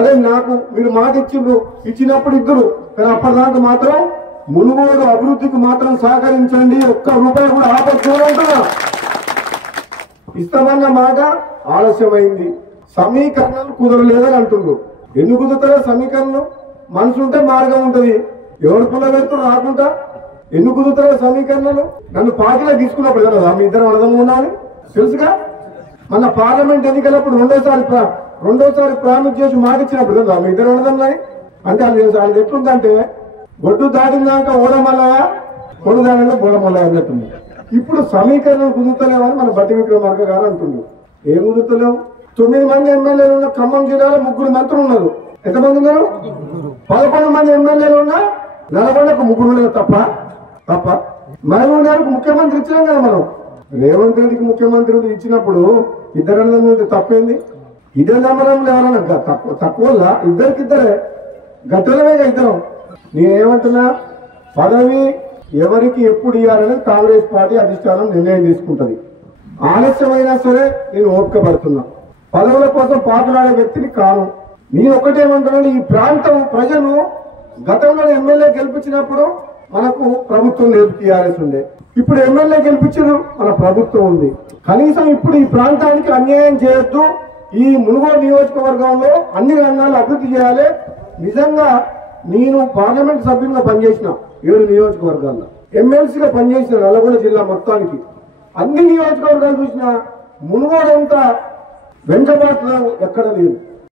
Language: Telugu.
అదే నాకు మీరు మాట ఇచ్చినప్పుడు ఇద్దరు కానీ అప్పటిదాకా మాత్రం మునుగోడు అభివృద్ధికి మాత్రం సహకరించండి, ఒక్క రూపాయి కూడా ఆపచ్చుకుంటున్నా. ఇస్తామన్న మాట ఆలస్యమైంది. సమీకరణలు కుదరలేదని అంటున్నారు. ఎందుకు కుదురుతారో సమీకరణలు? మనసు ఉంటే మార్గం ఉంటది. ఎవరు పుల్ల పెడుతున్నారు రాకుండా ఎందుకు కుదురుతారో సమీకరణలు? నన్ను పార్టీలో తీసుకున్నప్పుడు కదా మీ ఇద్దరు అర్థం ఉన్నామని తెలుసుగా. మన పార్లమెంట్ ఎన్నికలప్పుడు రెండోసారి ప్రామిస్ చేసి మాట ఇచ్చినప్పుడు కదా మీ ఇద్దరు అర్థంలాయి. అంటే వాళ్ళు ఎట్లుందంటే ఒడ్డు దాటినాక ఓడమల్లయ, ఒడ్డు దాటినా బోడమల్లయ అన్నట్టుంది. ఇప్పుడు సమీకరణలు కుదురుతలేవని మన బట్టి విక్రమార్క గారు అంటున్నారు. ఏం కుదురుతలేవు? 9 మంది ఎమ్మెల్యేలు ఉన్న ఖమ్మం జిల్లాలో 3 మంత్రులు ఉన్నారు. ఎంతమంది ఉన్నారు? 11 మంది ఎమ్మెల్యేలు ఉన్నా నల్గొండకు 3 ఉన్నారు. తప్ప మహబూబ్ గారికి ముఖ్యమంత్రి ఇచ్చినాం కదా మనం. రేవంత్ రెడ్డికి ముఖ్యమంత్రి ఇచ్చినప్పుడు ఇద్దరు తప్పేంది? ఇదే నమ్మడంలో ఎవరన్నా తక్కువ ఇద్దరికిద్దరే గట్టలమేగా ఇద్దరం. నేనేమంటున్నా, పదవి ఎవరికి ఎప్పుడు ఇవ్వాలనేది కాంగ్రెస్ పార్టీ అధిష్టానం నిర్ణయం తీసుకుంటది. ఆలస్యమైనా సరే నేను ఓపిక పడుతున్నా. పదవుల కోసం పాటులాడే వ్యక్తిని కాను. నేను ఒకటేమంటున్నాను, ఈ ప్రాంతం ప్రజలు గతంలో ఎమ్మెల్యే గెలిపించినప్పుడు మనకు ప్రభుత్వం లేదు, టీఆర్ఎస్ ఉండే. ఇప్పుడు ఎమ్మెల్యే గెలిపించారు, మన ప్రభుత్వం ఉంది. కనీసం ఇప్పుడు ఈ ప్రాంతానికి అన్యాయం చేయొద్దు. ఈ మునుగోడు నియోజకవర్గంలో అన్ని రంగాలు అభివృద్ధి చేయాలి. నిజంగా నేను పార్లమెంట్ సభ్యులుగా పనిచేసిన 7 నియోజకవర్గాల్లో, ఎమ్మెల్సీగా పనిచేసిన నల్గొండ జిల్లా మొత్తానికి. అన్ని నియోజకవర్గాలు చూసిన మునుగోడు అంతా వెంకబాటులో ఎక్కడ లేదు.